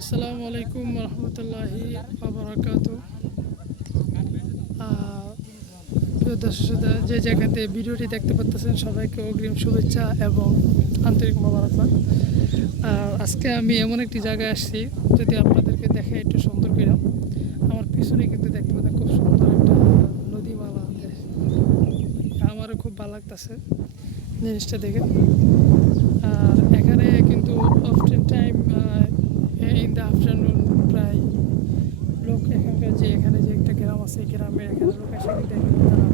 আসসালামু আলাইকুম রহমতুল্লাহি বারাকাতু। প্রিয় দর্শক শ্রোতা, যে জায়গাতে ভিডিওটি দেখতে পাচ্ছেন সবাইকে অগ্রিম শুভেচ্ছা এবং আন্তরিক মোবারকবাদ। আজকে আমি এমন একটি জায়গায় আসছি, যদি আপনাদেরকে দেখে একটু সুন্দর করে। আমার পিছনে কিন্তু দেখতে পাচ্ছেন খুব সুন্দর একটা নদীমালা, আমারও খুব ভালো লাগতেছে জিনিসটা দেখে। আর এখানে কিন্তু often time in the afternoon প্রায় লোক এখানকার যে এখানে যে একটা গ্রাম আছে, এই গ্রামের এখানে লোক এসে কিন্তু এখানে তারা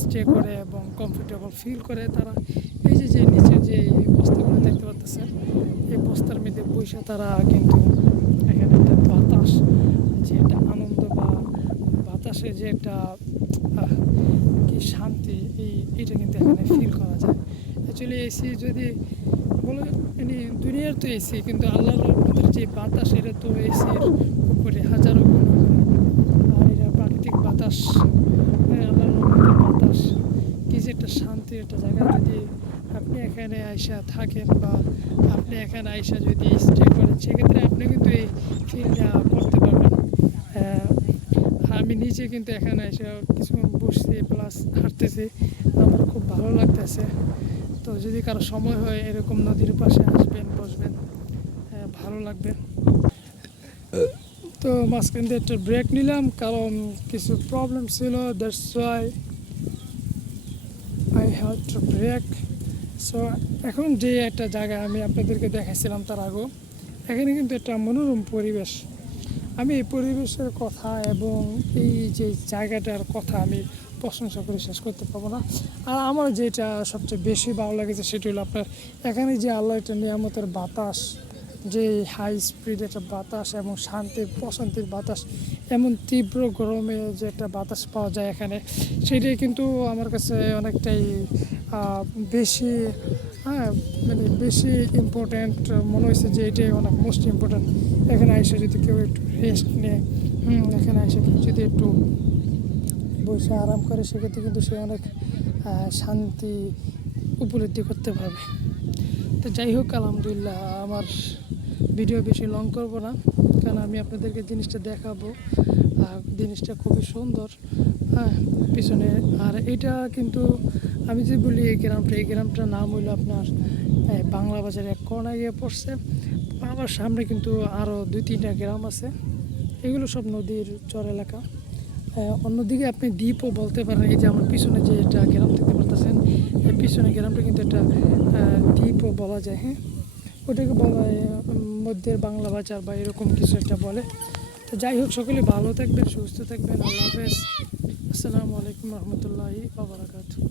স্টে করে এবং কমফোর্টেবল ফিল করে। তারা এই যে নিচের যে বস্তাগুলো দেখতে পাচ্ছেন, এই বস্তার মধ্যে বসে তারা কিন্তু এখানে একটা বাতাস, যে একটা আনন্দ বা বাতাসের যে একটা কি শান্তি, এইটা কিন্তু এখানে ফিল করা যায়। অ্যাকচুয়ালি এসি যদি বলে মানে দুনিয়ার তো এসি, কিন্তু আল্লাহর রহমতের যে বাতাস, এটা তো এসির উপরে হাজারো গুণ। আর এটা প্রাকৃতিক বাতাস, আল্লাহর রহমতের বাতাস, কি যে একটা শান্তি একটা জায়গা। যদি আপনি এখানে আইসা থাকেন বা আপনি এখানে আইসা যদি স্টে করেন, সেক্ষেত্রে আপনি কিন্তু এই ফিলটা করতে পারবেন। আমি নিজে কিন্তু এখানে এসে কিছুক্ষণ বসছি প্লাস হাঁটতেছি, আমার খুব ভালো লাগতেছে। তো যদি কারো সময় হয় এরকম নদীর পাশে আসবেন, বসবেন, ভালো লাগবে। তো মাঝখান দিয়ে একটা ব্রেক নিলাম, কারণ কিছু প্রবলেম ছিল, that's why I had to break. So এখন যে একটা জায়গা আমি আপনাদেরকে দেখাইছিলাম তার আগেও, এখানে কিন্তু একটা মনোরম পরিবেশ। আমি এই পরিবেশের কথা এবং এই যে জায়গাটার কথা আমি প্রশংসা করে শেষ করতে পারবো না। আর আমার যেটা সবচেয়ে বেশি ভালো লেগেছে সেটা হলো আপনার এখানে যে আল্লাহ একটা নিয়ামতের বাতাস, যে হাই স্পিড একটা বাতাস এবং শান্তির প্রশান্তির বাতাস, এমন তীব্র গরমে যে একটা বাতাস পাওয়া যায় এখানে, সেটাই কিন্তু আমার কাছে অনেকটাই বেশি, মানে বেশি ইম্পর্ট্যান্ট মনে হয়েছে, যে এটাই অনেক মোস্ট ইম্পর্ট্যান্ট। এখানে এসে যদি কেউ একটু রেস্ট নেয়, এখানে এসে যদি একটু বসে আরাম করে, সেক্ষেত্রে কিন্তু সে অনেক শান্তি উপলব্ধি করতে পারবে। তো যাই হোক, আলহামদুলিল্লাহ, আমার ভিডিও বেশি লং করব না, কারণ আমি আপনাদেরকে জিনিসটা দেখাবো। জিনিসটা খুবই সুন্দর, পিছনে। আর এটা কিন্তু আমি যে বলি এই গ্রামটার নাম হইলো আপনার বাংলা বাজারে এক কোণায় গিয়ে পড়ছে। আমার সামনে কিন্তু আরও 2-3টা গ্রাম আছে, এগুলো সব নদীর চর এলাকা। অন্যদিকে আপনি দ্বীপও বলতে পারেন। এই যে আমার পিছনে যে একটা গ্রাম দেখতে পারতেছেন, এই পিছনে গ্রামটা কিন্তু একটা দ্বীপও বলা যায়। ওটাকে বলা হয় মধ্যের বাংলা বাজার বা এরকম কিছু একটা বলে। তো যাই হোক, সকলে ভালো থাকবেন, সুস্থ থাকবেন। আল্লাহ হাফেজ। আসসালামু আলাইকুম রহমতুল্লাহি ওয়া বারাকাতুহু।